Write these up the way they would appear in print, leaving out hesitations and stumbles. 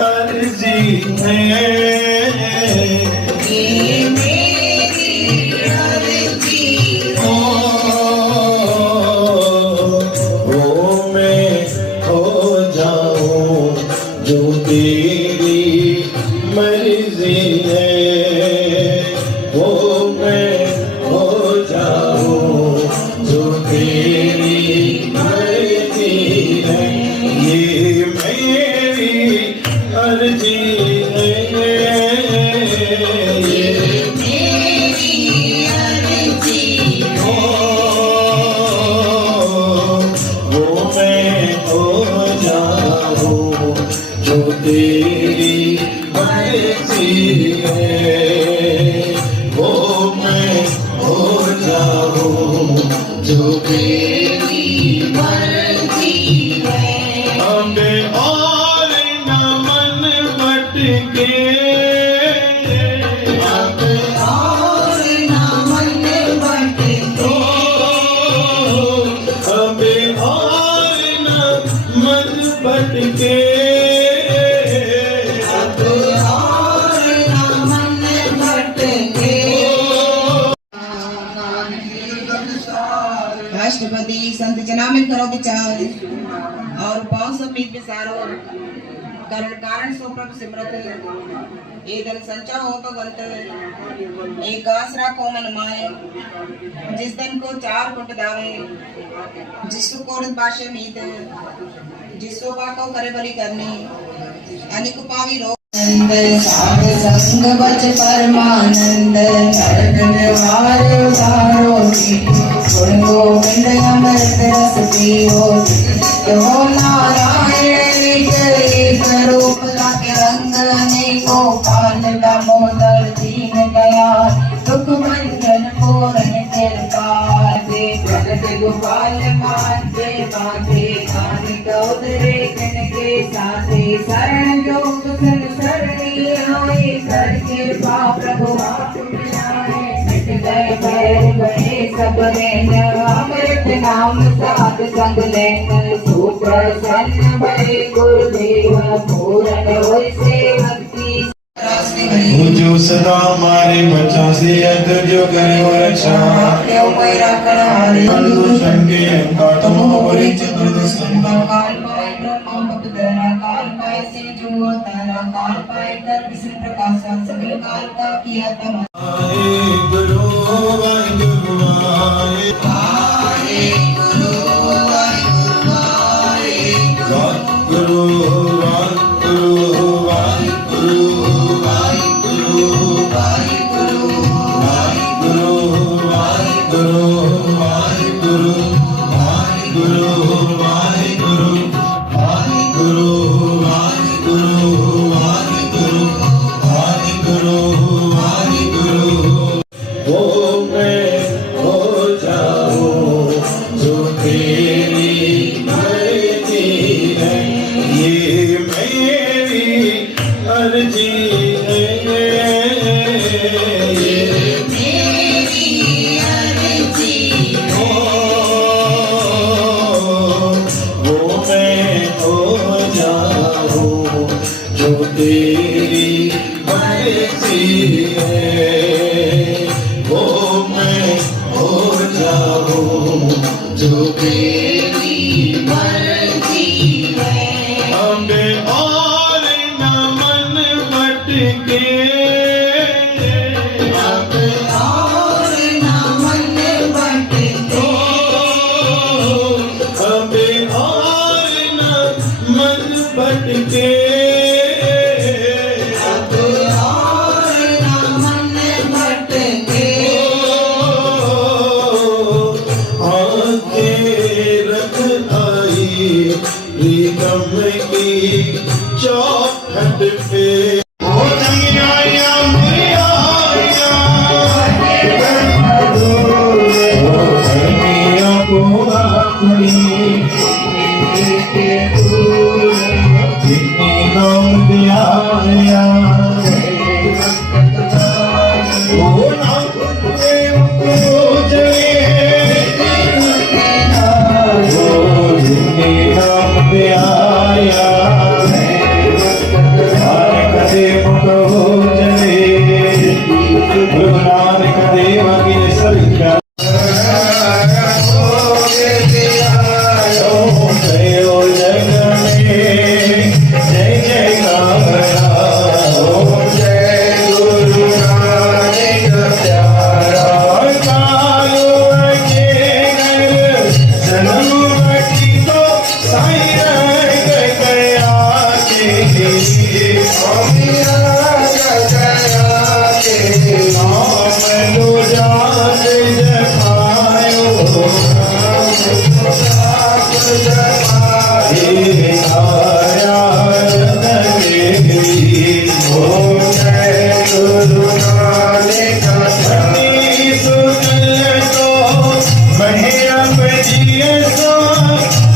अर्जी है ये मेरी अर्जी वो मैं हो जाऊं जो तेरी मर्जी है वो मैं हो जाऊं जो तेरी मर्जी है ये मेरी अर्जी है ये मेरी अर्जी वो मैं हो जाऊं जो तेरी मर्जी है वो मैं हो जाऊं जो तेरी मर्जी है अब और न मन भटके अब और ना मन भटके अब और न मन भटके अब और ना मन भटके राष्ट्रपति संत जनामिल करो विचार और पाँव समीत विचारो कारण सो प्रभु सिमरत ए धन संचा हो तो गंत एक आसरा को मन माए जिस दिन को चार कुट दावे जिसको कोड़ बाशे मीत जिसको पाको करे बलि करनी अनिक पावी रो साग संग बच परमानंद वार उधारो गुण गोविंद अमृत रस पियो यो नारायण एक रूप लाके रंग अनेको काल दामोदर दीन दयाल दुख भंजन पूर्ण कृपा दे प्रगट गोपाल माते माते कानिक उदरे कन के साथे शरण जो कुशल शरणी आए करके पाप प्रभु आप मिलाए मिट गए बैर बड़े सब रैन अमृत नाम साध संग लैन सुप्रसन्न भये गुरुदेव पूर्ण होय से भक्ति जो सदा हमारे बच्चा से जो करे वो रक्षा दूषण के अहंकार तुम होरी चतुर्दशन काल पाए ब्रह्मा भक्तरा काल पाए से जो तारा काल पाए कर विष्णु प्रकाश सभी काल का किया तम गुरु वाहिगुरु आए गुरु आए गुरु वाहिगुरु वाहिगुरु वाहिगुरु वाहिगुरु वाहिगुरु वाहिगुरु वाहिगुरु वाहिगुरु वाहिगुरु वाहिगुरु वाहिगुरु वाहिगुरु वो मैं हो जाऊं जो तेरी मर्जी है ये मेरी अर्जी है ये मेरी अर्जी वो मैं हो जाऊं जो तेरी मर्जी है वो मैं हो जाऊं जो तेरी मर्जी है अब और न मन भटके अब और ना मन भटके अब और न मन भटके अब और ना मन भटके आंखें रख आई प्रीतम की चौखट पे ओ जंगिया मुरिया को अपनी जितनी नाम दिया ओ नाम जगे ओ जितनी नाम दिया जय जयकार ओम जय गुरु नानक प्यारा कालो के घर जन्म की तो साईं रंग गया के स्वामी रंग गया के नाम लो जात जपायो हे नारायण देवी ओम जय गुरु नानक धनी सुन तो बढ़िया बजिए सो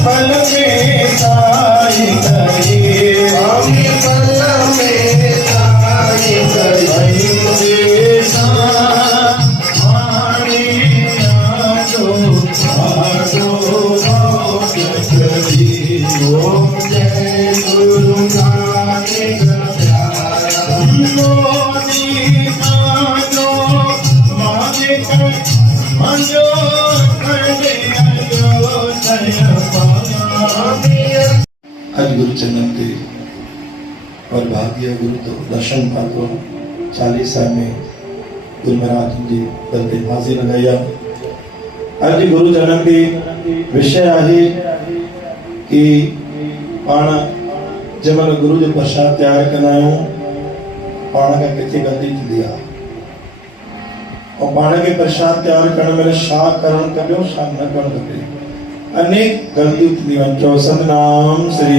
फल में साई करी स्वामी फल में साई करी देसा मानी आजो करी ओम जय गुरु नानक प्यारा मोदी मानो मालिक मंजो करे अजो तय आज गुरु चरण के और भाग्य गुरु तो दर्शन पात्रों 40 में गुरु महाराज जी बलते फांसी लगाया आज गुरु चरण की विषय आहे कि पाण जंहिंमहिल गुरु जो प्रसाद तैयार कंदा आहियूं पाण खां किथे ग़लती थींदी आहे और पाण खे प्रसाद तैयार करण महिल छा करणु खपे छा न करणु खपे अनेक ग़लतियूं थींदियूं आहिनि चओ सतनाम श्री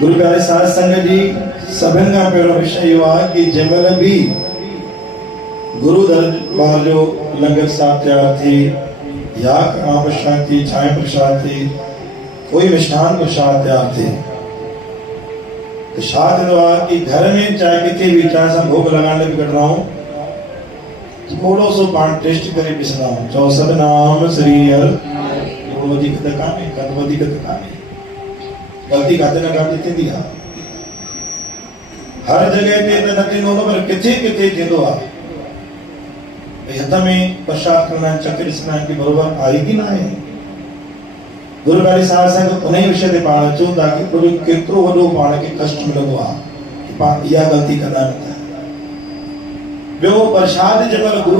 गुरु प्यारे साध संगत जी सभिनि खां पहिरियों विषय इहो आहे कि जंहिंमहिल बि गुरु दरबार जो लंगर साहिब तैयार थिए या कणा प्रसाद थी चांहि प्रसाद थी कोई मिष्ठान प्रसाद तैयार थिए तो छा थींदो आहे कि घर में चाहे किथे बि चाहे असां भोग लॻाइण लाइ बि कढंदा आहियूं थोरो सो पाण टेस्ट करे ॾिसंदा आहियूं चओ सतनाम श्री हर थोरो वधीक त कान्हे कदु वधीक त कान्हे ग़लती काथे न काथे थींदी आहे हर जॻह ते त न थींदो पर किथे किथे थींदो आहे हथ में प्रसाद करना चक्कर ॾिसंदा आहिनि कि बरोबर आहे कि न आहे गुरु प्यारे साध संगत उन विषय ते पाण अचूं ताकि केतिरो वॾो पाण खे कष्ट मिलंदो आहे कि पाण इहा ग़लती कंदा न था ॿियो प्रसाद जंहिंमहिल गुरु